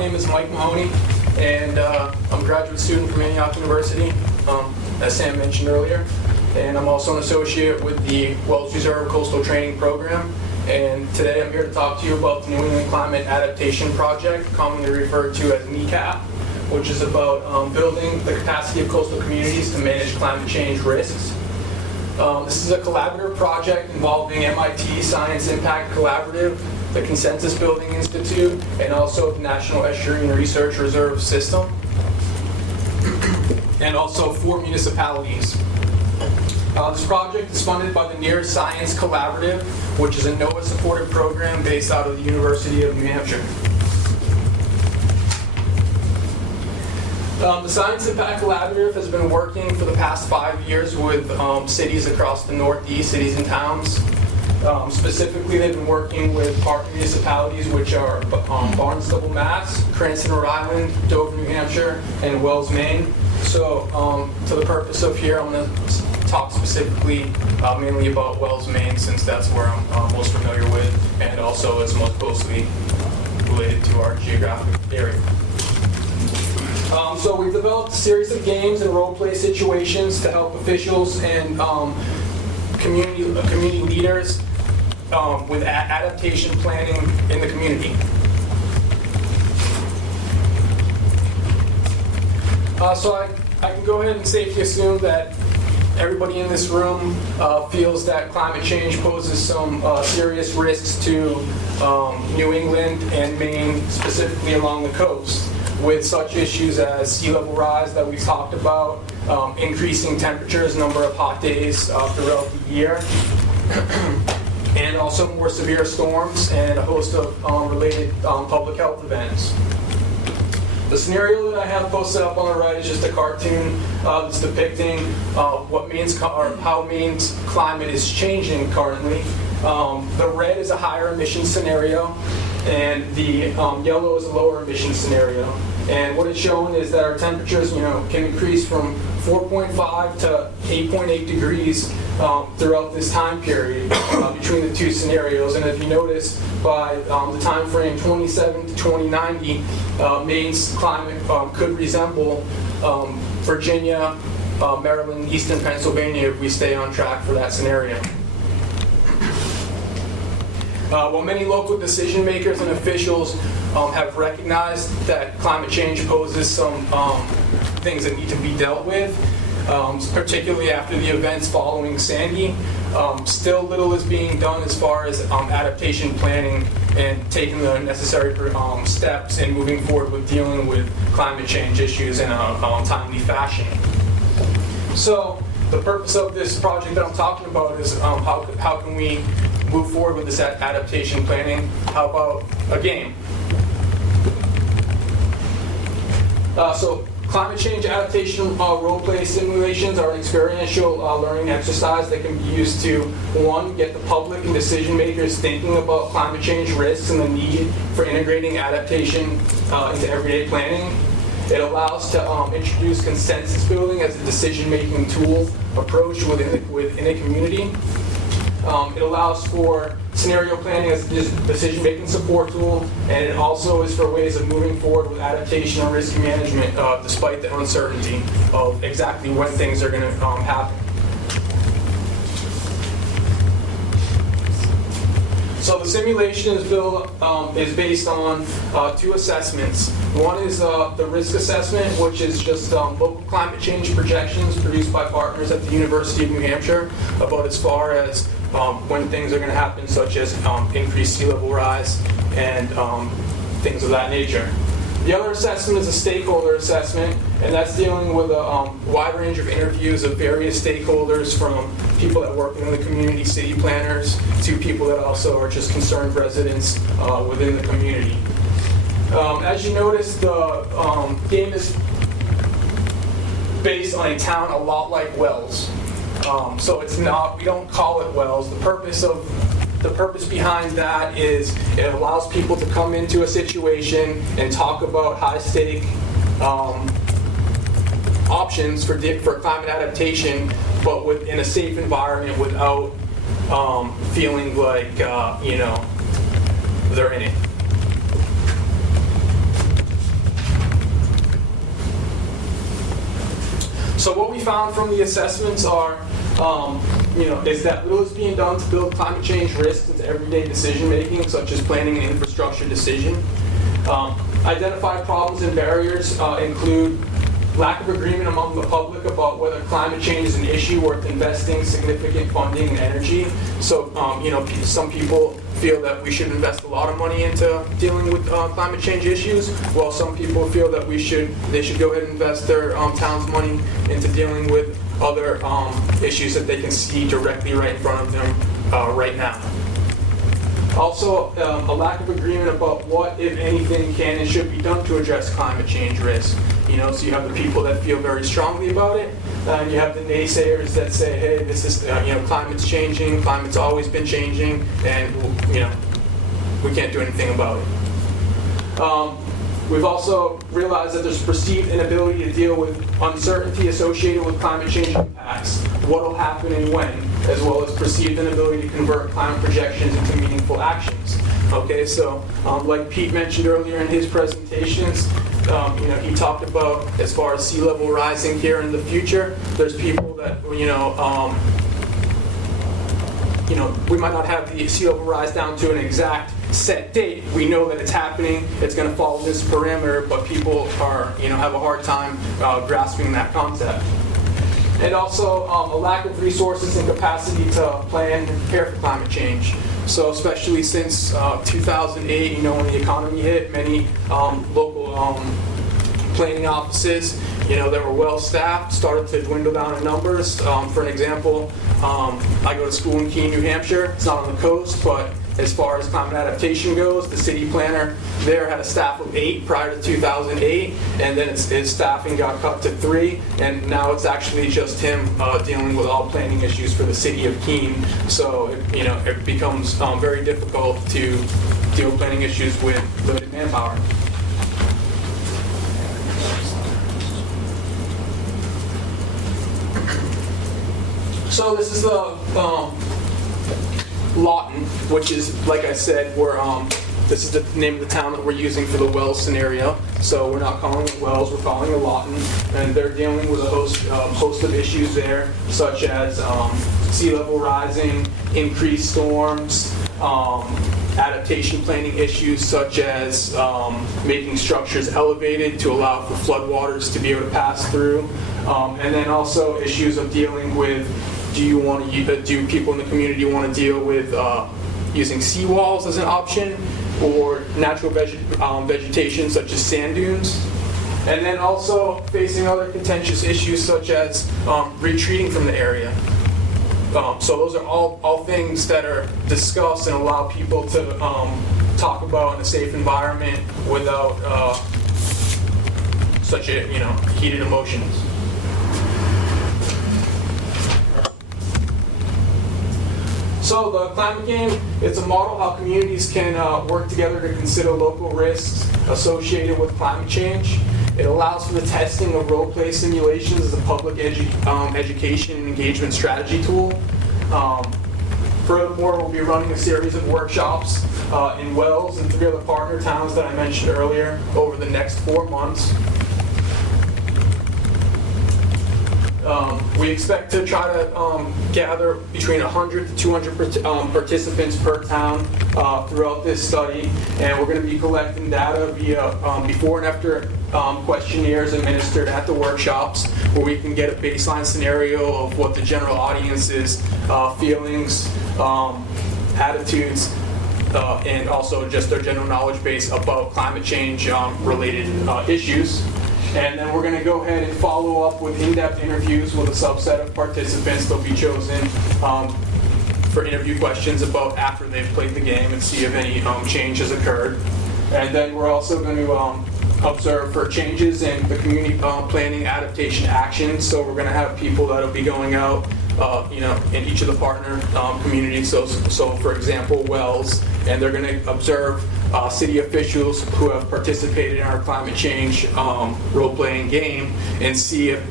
name is Mike Mahoney, and I'm a graduate student from Maine University, as Sam mentioned earlier. And I'm also an associate with the Wells Reserve Coastal Training Program. And today I'm here to talk to you about the New England Climate Adaptation Project, commonly referred to as NECAP, which is about building the capacity of coastal communities to manage climate change risks. This is a collaborative project involving MIT Science Impact Collaborative, the Consensus Building Institute, and also the National Estuarine Research Reserve System, and also 4 municipalities. This project is funded by the Near Science Collaborative, which is a NOAA-supported program based out of the University of New Hampshire. The Science Impact Collaborative has been working for the past 5 years with cities across the Northeast, cities and towns. Specifically, they've been working with partner municipalities, which are Barnstable, Mass., Cranston, Rhode Island, Dover, New Hampshire, and Wells, Maine. So, to the purpose of here, I'm going to talk specifically mainly about Wells, Maine, since that's where I'm most familiar with, and also is most closely related to our geographic area. So we've developed a series of games and role-play situations to help officials and community leaders with adaptation planning in the community. So I can go ahead and safely assume that everybody in this room feels that climate change poses some serious risks to New England and Maine, specifically along the coast, with such issues as sea level rise that we've talked about, increasing temperatures, number of hot days throughout the year, and also more severe storms and a host of related public health events. The scenario that I have posted up on the right is just a cartoon that's depicting how Maine's climate is changing currently. The red is a higher emission scenario, and the yellow is a lower emission scenario. And what it's showing is that our temperatures, can increase from 4.5 to 8.8 degrees throughout this time period between the two scenarios. And if you notice, by the time frame 27 to 2090, Maine's climate could resemble Virginia, Maryland, Eastern Pennsylvania if we stay on track for that scenario. While many local decision makers and officials have recognized that climate change poses some things that need to be dealt with, particularly after the events following Sandy, still little is being done as far as adaptation planning and taking the necessary steps in moving forward with dealing with climate change issues in a timely fashion. So the purpose of this project that I'm talking about is how can we move forward with this adaptation planning? How about a game? So climate change adaptation role-play simulations are an experiential learning exercise that can be used to, one, get the public and decision makers thinking about climate change risks and the need for integrating adaptation into everyday planning. It allows to introduce consensus building as a decision-making tool approach within a community. It allows for scenario planning as a decision-making support tool, and it also is for ways of moving forward with adaptation and risk management despite the uncertainty of exactly when things are going to happen. So the simulation is based on 2 assessments. One is the risk assessment, which is just local climate change projections produced by partners at the University of New Hampshire about as far as when things are going to happen, such as increased sea level rise and things of that nature. The other assessment is a stakeholder assessment, and that's dealing with a wide range of interviews of various stakeholders, from people that work in the community, city planners, to people that also are just concerned residents within the community. As you notice, the game is based on a town a lot like Wells. So it's not, we don't call it Wells. The purpose behind that is it allows people to come into a situation and talk about high-stake options for climate adaptation, but in a safe environment without feeling like they're in it. So what we found from the assessments are, is that little is being done to build climate change risks into everyday decision making, such as planning and infrastructure decision. Identified problems and barriers include lack of agreement among the public about whether climate change is an issue worth investing significant funding and energy. So, some people feel that we should invest a lot of money into dealing with climate change issues, while some people feel that they should go ahead and invest their town's money into dealing with other issues that they can see directly right in front of them right now. Also, a lack of agreement about what, if anything, can and should be done to address climate change risk. So you have the people that feel very strongly about it, and you have the naysayers that say, hey, this is, climate's changing, climate's always been changing, and, we can't do anything about it. We've also realized that there's perceived inability to deal with uncertainty associated with climate change impacts, what will happen and when, as well as perceived inability to convert climate projections into meaningful actions. Okay, so like Pete mentioned earlier in his presentations, he talked about as far as sea level rising here in the future, there's people that, we might not have the sea level rise down to an exact set date. We know that it's happening, it's going to follow this parameter, but people are, have a hard time grasping that concept. And also a lack of resources and capacity to plan and prepare for climate change. So especially since 2008, when the economy hit, many local planning offices, that were well staffed started to dwindle down in numbers. For an example, I go to school in Keene, New Hampshire. It's not on the coast, but as far as climate adaptation goes, the city planner there had a staff of 8 prior to 2008, and then his staffing got cut to 3, and now it's actually just him dealing with all planning issues for the city of Keene. So it becomes very difficult to deal with planning issues with limited manpower. So this is the Lawton, which is, like I said, this is the name of the town that we're using for the Wells scenario. So we're not calling it Wells, we're calling it Lawton, and they're dealing with a host of issues there, such as sea level rising, increased storms, adaptation planning issues such as making structures elevated to allow for floodwaters to be able to pass through, and then also issues of dealing with do people in the community want to deal with using seawalls as an option, or natural vegetation such as sand dunes, and then also facing other contentious issues such as retreating from the area. So those are all things that are discussed and allow people to talk about in a safe environment without such heated emotions. So the climate game, it's a model how communities can work together to consider local risks associated with climate change. It allows for the testing of role-play simulations as a public education and engagement strategy tool. Furthermore, we'll be running a series of workshops in Wells and 3 other partner towns that I mentioned earlier over the next 4 months. We expect to try to gather between 100 to 200 participants per town throughout this study, and we're going to be collecting data via before and after questionnaires administered at the workshops, where we can get a baseline scenario of what the general audience's feelings, attitudes, and also just their general knowledge base about climate change related issues. And then we're going to go ahead and follow up with in-depth interviews with a subset of participants. They'll be chosen for interview questions about after they've played the game and see if any change has occurred. And then we're also going to observe for changes in the community planning adaptation actions. So we're going to have people that'll be going out in each of the partner communities. So for example, Wells, and they're going to observe city officials who have participated in our climate change role-playing game and see if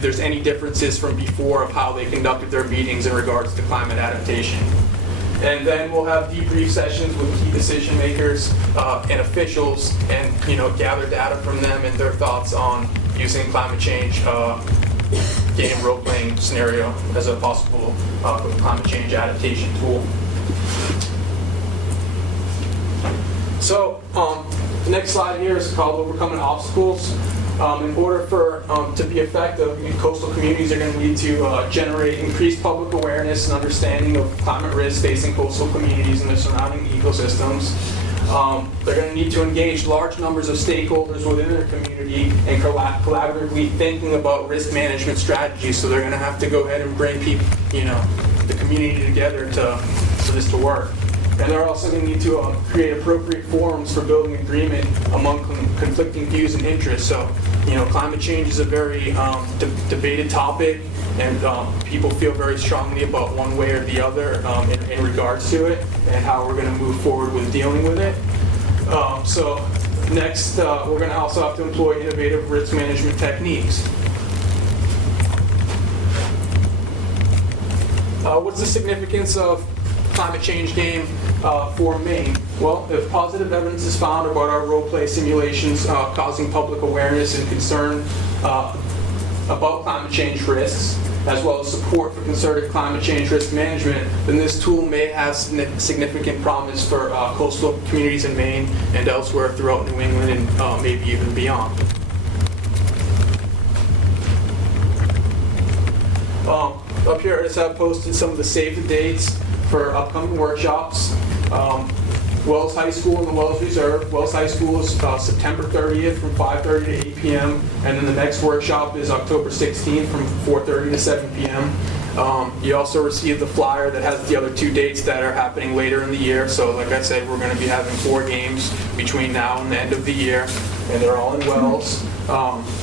there's any differences from before of how they conducted their meetings in regards to climate adaptation. And then we'll have debrief sessions with key decision makers and officials, and gather data from them and their thoughts on using climate change game role-playing scenario as a possible climate change adaptation tool. So the next slide here is called Overcoming Obstacles. In order for to be effective, coastal communities are going to need to generate increased public awareness and understanding of climate risks facing coastal communities and their surrounding ecosystems. They're going to need to engage large numbers of stakeholders within their community and collaboratively thinking about risk management strategies. So they're going to have to go ahead and bring people, the community together for this to work. And they're also going to need to create appropriate forums for building agreement among conflicting views and interests. So, climate change is a very debated topic, and people feel very strongly about one way or the other in regards to it and how we're going to move forward with dealing with it. So next, we're going to also have to employ innovative risk management techniques. What's the significance of climate change game for Maine? Well, if positive evidence is found about our role-play simulations causing public awareness and concern about climate change risks, as well as support for concerted climate change risk management, then this tool may have significant promise for coastal communities in Maine and elsewhere throughout New England and maybe even beyond. Up here, I just have posted some of the save the dates for upcoming workshops. Wells High School and the Wells Reserve. Wells High School is September 30th from 5:30 to 8 p.m. And then the next workshop is October 16th from 4:30 to 7 p.m. You also received the flyer that has the other 2 dates that are happening later in the year. So like I said, we're going to be having 4 games between now and the end of the year, and they're all in Wells.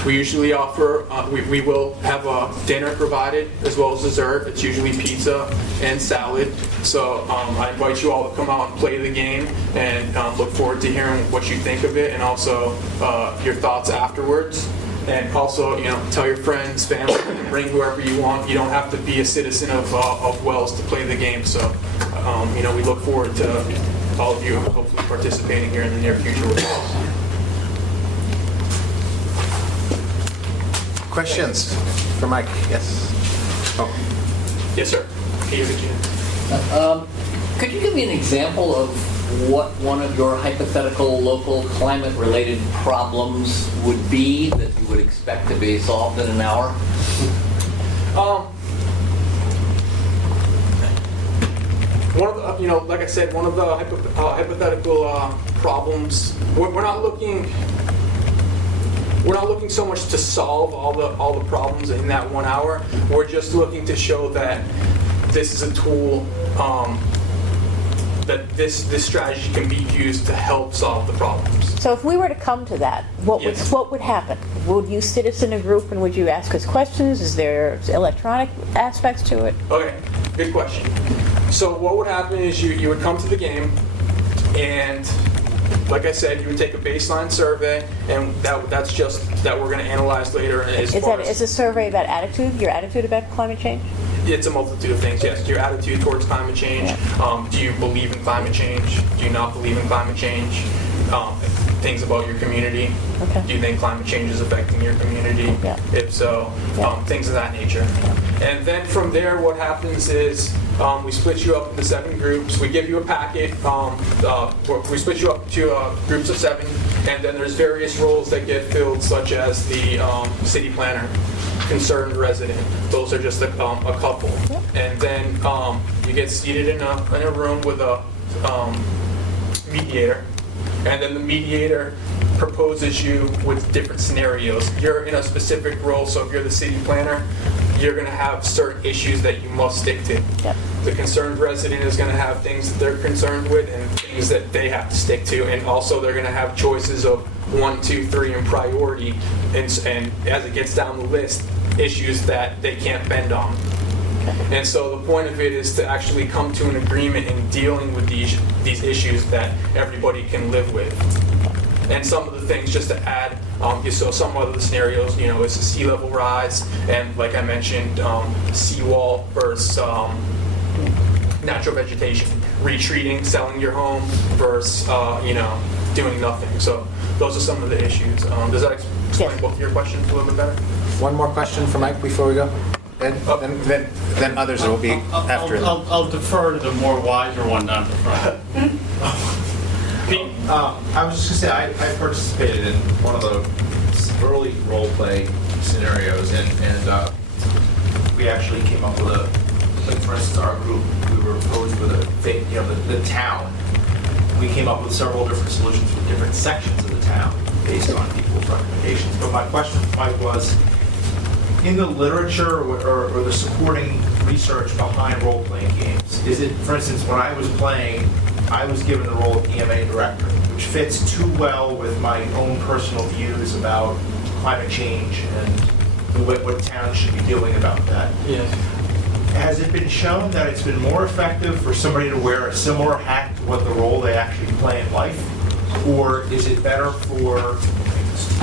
We usually offer, we will have a dinner provided as well as dessert. It's usually pizza and salad. So I invite you all to come out and play the game, and look forward to hearing what you think of it and also your thoughts afterwards. And also, tell your friends, family, bring whoever you want. You don't have to be a citizen of Wells to play the game. So, we look forward to all of you hopefully participating here in the near future with Wells. Questions for Mike? Yes. Oh. Yes, sir. Could you give me an example of what one of your hypothetical local climate-related problems would be that you would expect to be solved in an hour? One of the, like I said, one of the hypothetical problems. We're not looking so much to solve all the problems in that 1 hour. We're just looking to show that this is a tool, that this strategy can be used to help solve the problems. So if we were to come to that, what would happen? Would you sit us in a group and would you ask us questions? Is there electronic aspects to it? Okay, good question. So what would happen is you would come to the game, and like I said, you would take a baseline survey, and that's just that we're going to analyze later. Is a survey about attitude, your attitude about climate change? It's a multitude of things, yes. Your attitude towards climate change. Do you believe in climate change? Do you not believe in climate change? Things about your community. Okay. Do you think climate change is affecting your community? Yeah. If so, things of that nature. And then from there, what happens is we split you up into 7 groups. We give you a packet. We split you up to groups of 7, and then there's various roles that get filled, such as the city planner, concerned resident. Those are just a couple. Yep. And then you get seated in a room with a mediator, and then the mediator proposes you with different scenarios. You're in a specific role, so if you're the city planner, you're going to have certain issues that you must stick to. Yep. The concerned resident is going to have things that they're concerned with and things that they have to stick to, and also they're going to have choices of 1, 2, 3 in priority, and as it gets down the list, issues that they can't bend on. Okay. And so the point of it is to actually come to an agreement in dealing with these issues that everybody can live with. And some of the things, just to add, so some of the scenarios, is a sea level rise, and like I mentioned, seawall versus natural vegetation. retreating, selling your home versus, doing nothing. So those are some of the issues. Does that explain Yes. both of your questions a little bit better? One more question for Mike before we go? Then others will be after it. I'll defer to the more wiser one down the front. I was just gonna say, I participated in one of the early role play scenarios, and we actually came up with like for instance, our group, we were posed with the town. We came up with several different solutions for different sections of the town based on people's recommendations. But my question, Mike, was, in the literature or the supporting research behind role-playing games, is it, for instance, when I was playing, I was given the role of EMA director, which fits too well with my own personal views about climate change and what towns should be doing about that. Yes. Has it been shown that it's been more effective for somebody to wear a similar hat to what the role they actually play in life? Or is it better for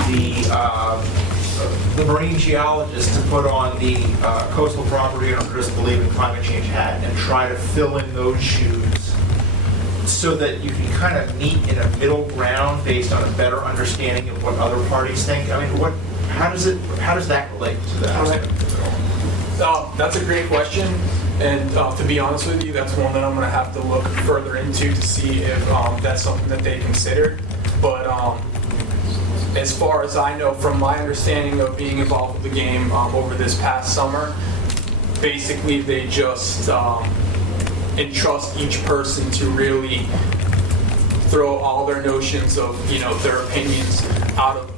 the marine geologist to put on the coastal property owners believe in climate change hat and try to fill in those shoes so that you can kind of meet in a middle ground based on a better understanding of what other parties think? I mean, how does that relate to that? That's a great question, and to be honest with you, that's one that I'm going to have to look further into to see if that's something that they considered. But as far as I know, from my understanding of being involved with the game over this past summer, basically they just entrust each person to really throw all their notions of, their opinions out of,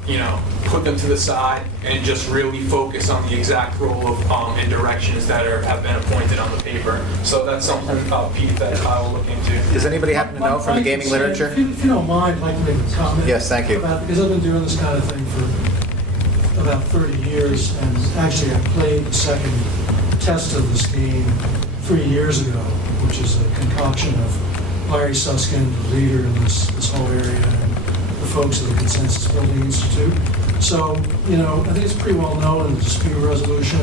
put them to the side and just really focus on the exact role of and directions that have been appointed on the paper. So that's something, Pete, that I will look into. Does anybody happen to know from the gaming literature? If you don't mind, I'd like to make a comment. Yes, thank you. Because I've been doing this kind of thing for about 30 years, and actually I played the second test of this game 3 years ago, which is a concoction of Larry Susskind, the leader in this whole area, and the folks at the Consensus Building Institute. So, I think it's pretty well known in the dispute resolution,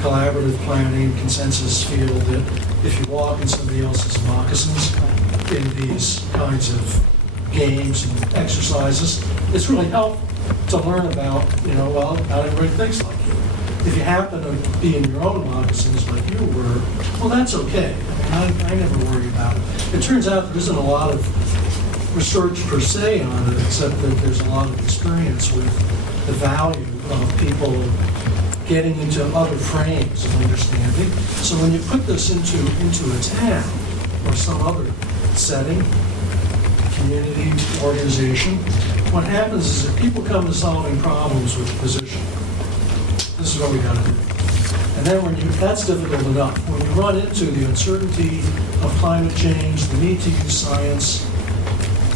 collaborative planning, consensus field, that if you walk in somebody else's moccasins in these kinds of games and exercises, it's really helpful to learn about, not everybody thinks like you. If you happen to be in your own moccasins like you were, well, that's okay. I never worry about it. It turns out there isn't a lot of research per se on it, except that there's a lot of experience with the value of people getting into other frames of understanding. So when you put this into a town or some other setting, community, organization, what happens is that people come to solving problems with position. This is what we got to do. And then that's difficult enough. When you run into the uncertainty of climate change, the need to use science,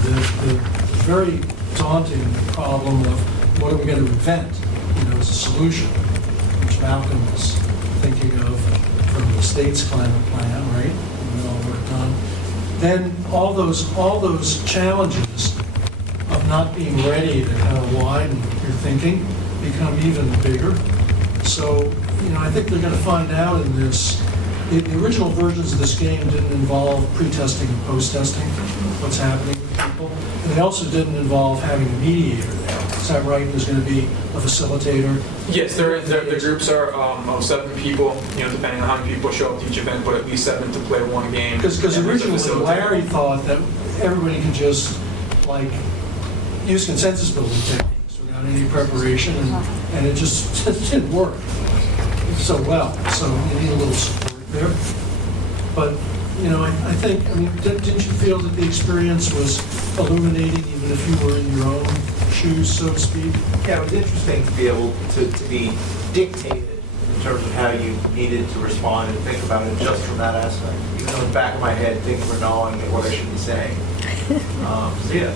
the very daunting problem of what are we going to invent, as a solution, which Malcolm was thinking of from the state's climate plan, right? We all worked on. Then all those challenges of not being ready to kind of widen your thinking become even bigger. So, I think they're going to find out in this. The original versions of this game didn't involve pre-testing and post-testing, what's happening with people. And they also didn't involve having a mediator there. Is that right? There's going to be a facilitator? Yes, the groups are of 7 people, depending on how many people show up to each event, but at least 7 to play one game. Because And there's a originally facilitator. Larry thought that everybody could just, use consensus building techniques without any preparation, and it just didn't work so well. So you need a little support there. But, I think, didn't you feel that the experience was illuminating, even if you were in your own shoes, so to speak? Yeah, it was interesting to be able to be dictated in terms of how you needed to respond and think about it just from that aspect. Even though in the back of my head, things were gnawing at what I should be saying. So yeah.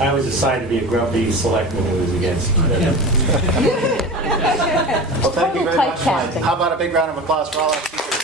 I was assigned to be a grumpy selectman who was against it. Well, thank you very much, Mike. Typecasting. How about a big round of applause for all our speakers?